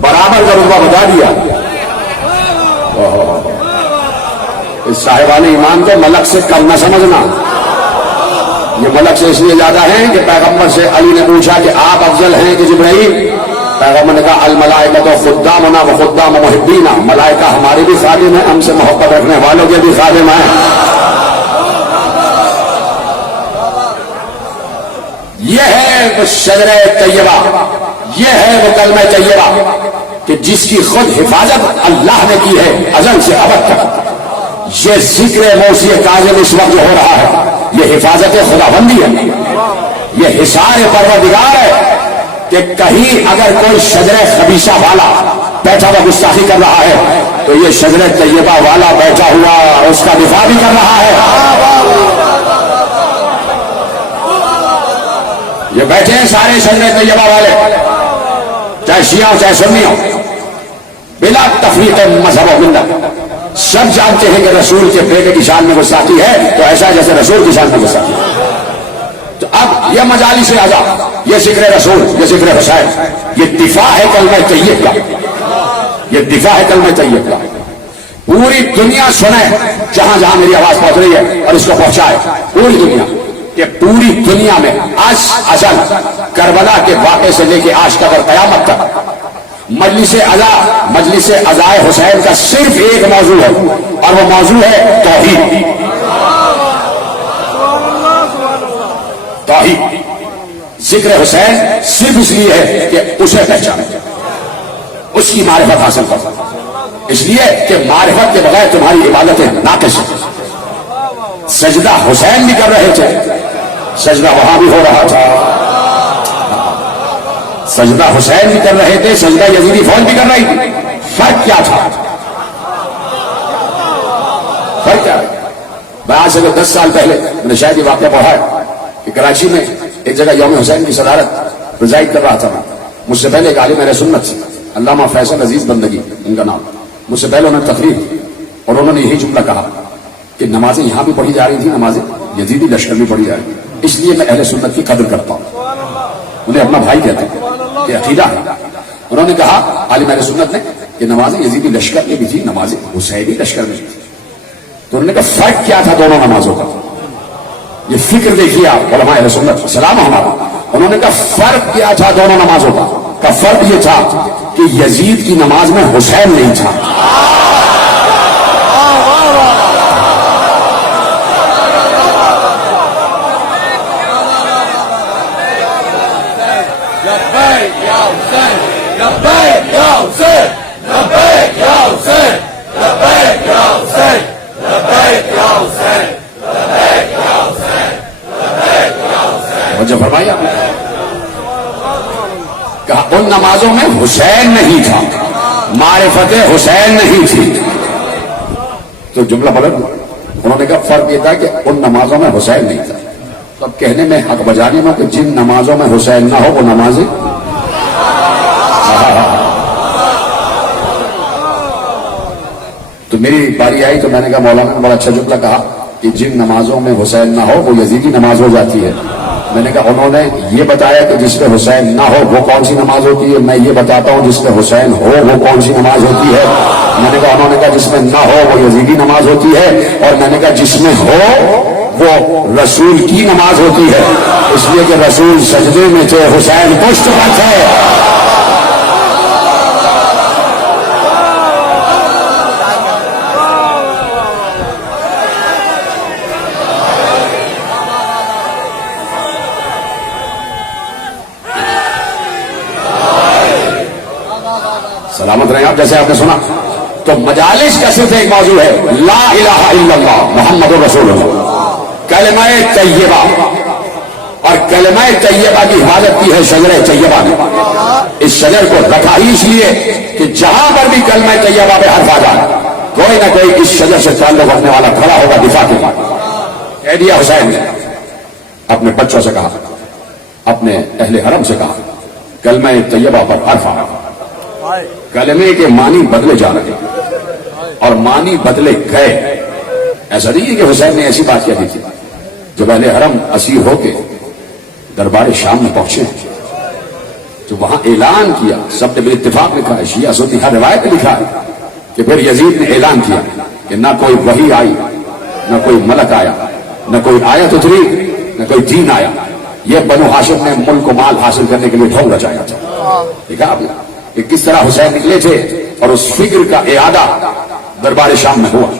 برابر کا رتبہ بتا دیا. اس صاحبان ایمان کو ملک سے کم نہ سمجھنا. یہ ملک سے اس لیے زیادہ ہیں کہ پیغمبر سے علی نے پوچھا کہ آپ افضل ہیں کہ جبرائیل؟ پیغمبر نے کہا الملائکۃ خدامنا و خدام محبینا، ملائکہ ہمارے بھی خادم ہیں، ہم سے محبت رکھنے والوں کے بھی خادم ہیں. یہ ہے وہ شجرہ طیبہ، یہ ہے وہ کلمہ طیبہ کہ جس کی خود حفاظت اللہ نے کی ہے ازل سے ابد تک. یہ ذکر موسی کاظم اس وقت جو ہو رہا ہے یہ حفاظت خداوندی ہے، یہ حصار پروردگار ہے کہ کہیں اگر کوئی شجرہ خبیثہ والا بیٹھا ہوا گستاخی کر رہا ہے تو یہ شجرہ طیبہ والا بیٹھا ہوا اس کا دفاع بھی کر رہا ہے. یہ بیٹھے ہیں سارے شجرہ طیبہ والے، چاہے شیعہ ہو چاہے سنی ہو، بلا تفریق مذہب و ملت. سب جانتے ہیں کہ رسول کے بیٹے کی شان میں گستاخی ہے تو ایسا جیسے رسول کی شان میں گستاخی ہے. تو اب یہ مجالس اعضا، یہ ذکر رسول، یہ ذکر حسین، یہ دفاع ہے کلمہ طیب کا، یہ دفاع ہے کلمہ طیب کا. پوری دنیا سنے جہاں جہاں میری آواز پہنچ رہی ہے اور اس کو پہنچائے پوری دنیا، کہ پوری دنیا میں ازل کربلا کے واقعے سے لے کے آج تک اور قیامت تک مجلس عزائے حسین کا صرف ایک موضوع ہے اور وہ موضوع ہے توحید. توحید. ذکر حسین صرف اس لیے ہے کہ اسے پہچانے، اس کی معرفت حاصل کرو، اس لیے کہ معرفت کے بغیر تمہاری عبادتیں ناقص ہیں. سجدہ حسین بھی کر رہے تھے، سجدہ وہاں بھی ہو رہا تھا. سجدہ حسین بھی کر رہے تھے، سجدہ یزیدی فوج بھی کر رہی تھی. فرق کیا تھا؟ فرق کیا ہے؟ میں آج سے 10 سال پہلے میں نے شاید یہ واقعہ پڑھا ہے کہ کراچی میں ایک جگہ یوم حسین کی صدارت پرزائڈ کر رہا تھا. مجھ سے پہلے ایک عالم اہل سنت سے علامہ فیصل عزیز بندگی ان کا نام، مجھ سے پہلے انہوں نے تقریر کی اور انہوں نے یہی جملہ کہا کہ نمازیں یہاں بھی پڑھی جا رہی تھی، نمازیں یزیدی لشکر بھی پڑھی جا رہی تھی. اس لیے میں اہل سنت کی قدر کرتا ہوں، انہیں اپنا بھائی کہتے ہیں، یہ عقیدہ ہے. انہوں نے کہا عالم اہل سنت نے کہ نمازیں یزیدی لشکر میں بھی تھی، نمازیں حسینی لشکر میں بھی تھی. تو انہوں نے کہا فرق کیا تھا دونوں نمازوں کا؟ یہ فکر دیکھیے آپ علماء اہل سنت سلام ہمارا. انہوں نے کہا فرق کیا تھا دونوں نمازوں کا؟ کا فرق یہ تھا کہ یزید کی نماز میں حسین نہیں تھا. مجھے فرمایا کہا ان نمازوں میں حسین نہیں تھا، معرفت حسین نہیں تھی. تو جملہ پلٹ انہوں نے کہا فرق یہ تھا کہ ان نمازوں میں حسین نہیں تھا. تو اب کہنے میں حق بجانی میں کہ جن نمازوں میں حسین نہ ہو وہ نمازیں تو میری باری آئی تو میں نے کہا مولانا نے بڑا اچھا جملہ کہا کہ جن نمازوں میں حسین نہ ہو وہ یزیدی نماز ہو جاتی ہے. میں نے کہا انہوں نے یہ بتایا کہ جس میں حسین نہ ہو وہ کون سی نماز ہوتی ہے، میں یہ بتاتا ہوں جس میں حسین ہو وہ کون سی نماز ہوتی ہے. میں نے کہا انہوں نے کہا جس میں نہ ہو وہ یزیدی نماز ہوتی ہے، اور میں نے کہا جس میں ہو وہ رسول کی نماز ہوتی ہے، اس لیے کہ رسول سجدے میں تھے، حسین پشت پر تھے. سلامت رہے آپ. جیسے آپ نے سنا تو مجالس کا صرف ایک موضوع ہے لا الہ الا اللہ محمد رسول اللہ، کلمہ طیبہ. اور کلمہ طیبہ کی حفاظت کی ہے شجرہ طیبہ نے. اس شجر کو رکھا ہی اس لیے کہ جہاں پر بھی کلمہ طیبہ پہ حرف آ جائے کوئی نہ کوئی اس شجر سے تعلق رکھنے والا کھڑا ہوگا دفاع کے بعد. کہہ دیا حسین نے اپنے بچوں سے کہا، اپنے اہل حرم سے کہا کلمہ طیبہ پر حرف آ، کلمے کے معنی بدلے جا رہے ہیں. اور معنی بدلے گئے. ایسا نہیں ہے کہ حسین نے ایسی بات کہی تھی. جب اہل حرم اسیر ہو کے دربار شام میں پہنچے تو وہاں اعلان کیا, سب نے بالاتفاق لکھا ہے, شیعہ سنی ہر روایت میں لکھا ہے کہ پھر یزید نے اعلان کیا کہ نہ کوئی وحی آئی, نہ کوئی ملک آیا, نہ کوئی آیت اتری, نہ کوئی دین آیا. یہ بنو ہاشم نے ملک و مال حاصل کرنے کے لیے ڈھول رچایا تھا. دیکھا آپ نے کہ کس طرح حسین نکلے تھے اور اس فکر کا اعادہ دربار شام میں ہوا.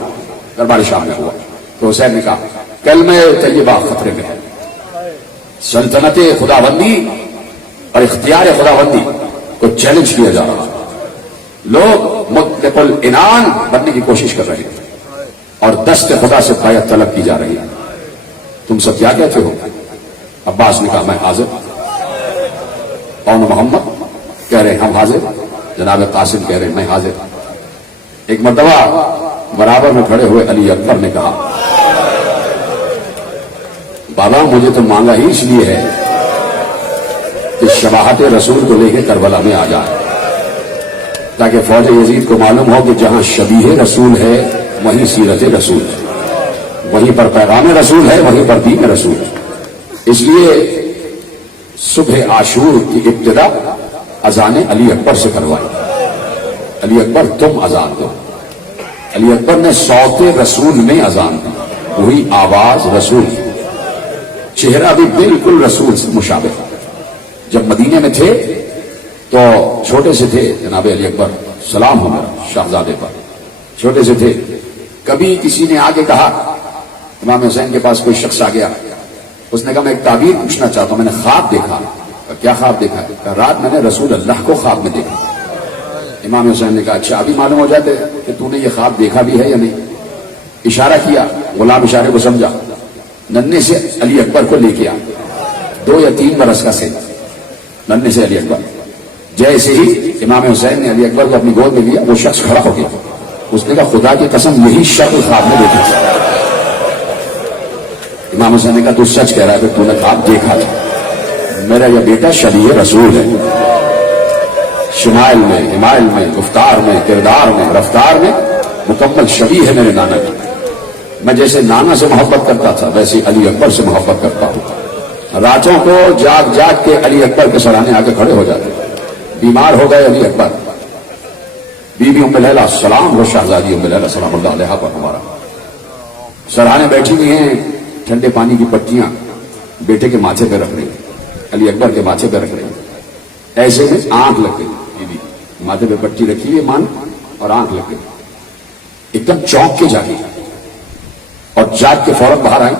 دربار شام میں ہوا تو حسین نے کہا کلمہ طیبہ خطرے میں ہے. سلطنت خداوندی اور اختیار خداوندی کو چیلنج کیا جا رہا. لوگ مطلق العنان بننے کی کوشش کر رہے ہیں اور دست خدا سے بیعت طلب کی جا رہی ہے. تم سب کیا کہتے ہو؟ عباس نے کہا میں حاضر. کون محمد کہہ رہے ہم حاضر. جناب قاسم کہہ رہے میں حاضر. ایک مرتبہ برابر میں کھڑے ہوئے علی اکبر نے کہا بابا مجھے تو مانگا ہی اس لیے ہے کہ شباہت رسول کو لے کے کربلا میں آ جائے, تاکہ فوج یزید کو معلوم ہو کہ جہاں شبیہ رسول ہے وہیں سیرت رسول ہے, وہیں پر پیغام رسول ہے, وہیں پر دین رسول ہے. اس لیے صبح عاشور کی ابتدا اذان علی اکبر سے کروائی. علی اکبر تم اذان دو. علی اکبر نے صوت رسول میں اذان دی, وہی آواز رسول کی, چہرہ بھی بالکل رسول سے مشابہ. جب مدینے میں تھے تو چھوٹے سے تھے جناب علی اکبر, سلام ہو میرا شہزادے پر, چھوٹے سے تھے. کبھی کسی نے آگے کہا, امام حسین کے پاس کوئی شخص آ گیا, اس نے کہا میں ایک تعبیر پوچھنا چاہتا ہوں, میں نے خواب دیکھا. کیا خواب دیکھا؟ کہا رات میں نے رسول اللہ کو خواب میں دیکھا. امام حسین نے کہا اچھا ابھی معلوم ہو جاتے کہ تو نے یہ خواب دیکھا بھی ہے یا نہیں. اشارہ کیا, غلام اشارے کو سمجھا, ننھے سے علی اکبر کو لے کے آ, 2 یا 3 برس کا سے, ننھے سے علی اکبر. جیسے ہی امام حسین نے علی اکبر کو اپنی گود میں لیا وہ شخص کھڑا ہو گیا. اس نے کہا خدا کی قسم یہی شکل خواب میں دیکھی تھی. امام حسین نے کہا تو سچ کہہ رہا ہے کہ تو نے خواب دیکھا تھا. میرا یہ بیٹا شبیہ رسول ہے, شمائل میں, ہمائل میں, گفتار میں, کردار میں, رفتار میں مکمل شبیہ ہے میرے نانا کی. میں جیسے نانا سے محبت کرتا تھا ویسے علی اکبر سے محبت کرتا ہوں. راتوں کو جاگ جاگ کے علی اکبر کے سرانے آ کے کھڑے ہو جاتے. بیمار ہو گئے علی اکبر, بی بی ام لیلہ سلام, وہ شہزادی ام لیلہ سلام اللہ علیہا پر ہمارا, سرانے بیٹھی ہوئی ہیں, ٹھنڈے پانی کی پٹیاں بیٹے کے ماتھے پہ رکھ رہی, علی اکبر کے ماتھے پہ رکھ رہی. ایسے میں آنکھ لگ گئی, بی بی ماتھے پہ پٹی رکھی ہے مان, اور آنکھ لگ گئی. ایک دم چونک کے جاگی اور جاگ کے فوراً باہر آئی.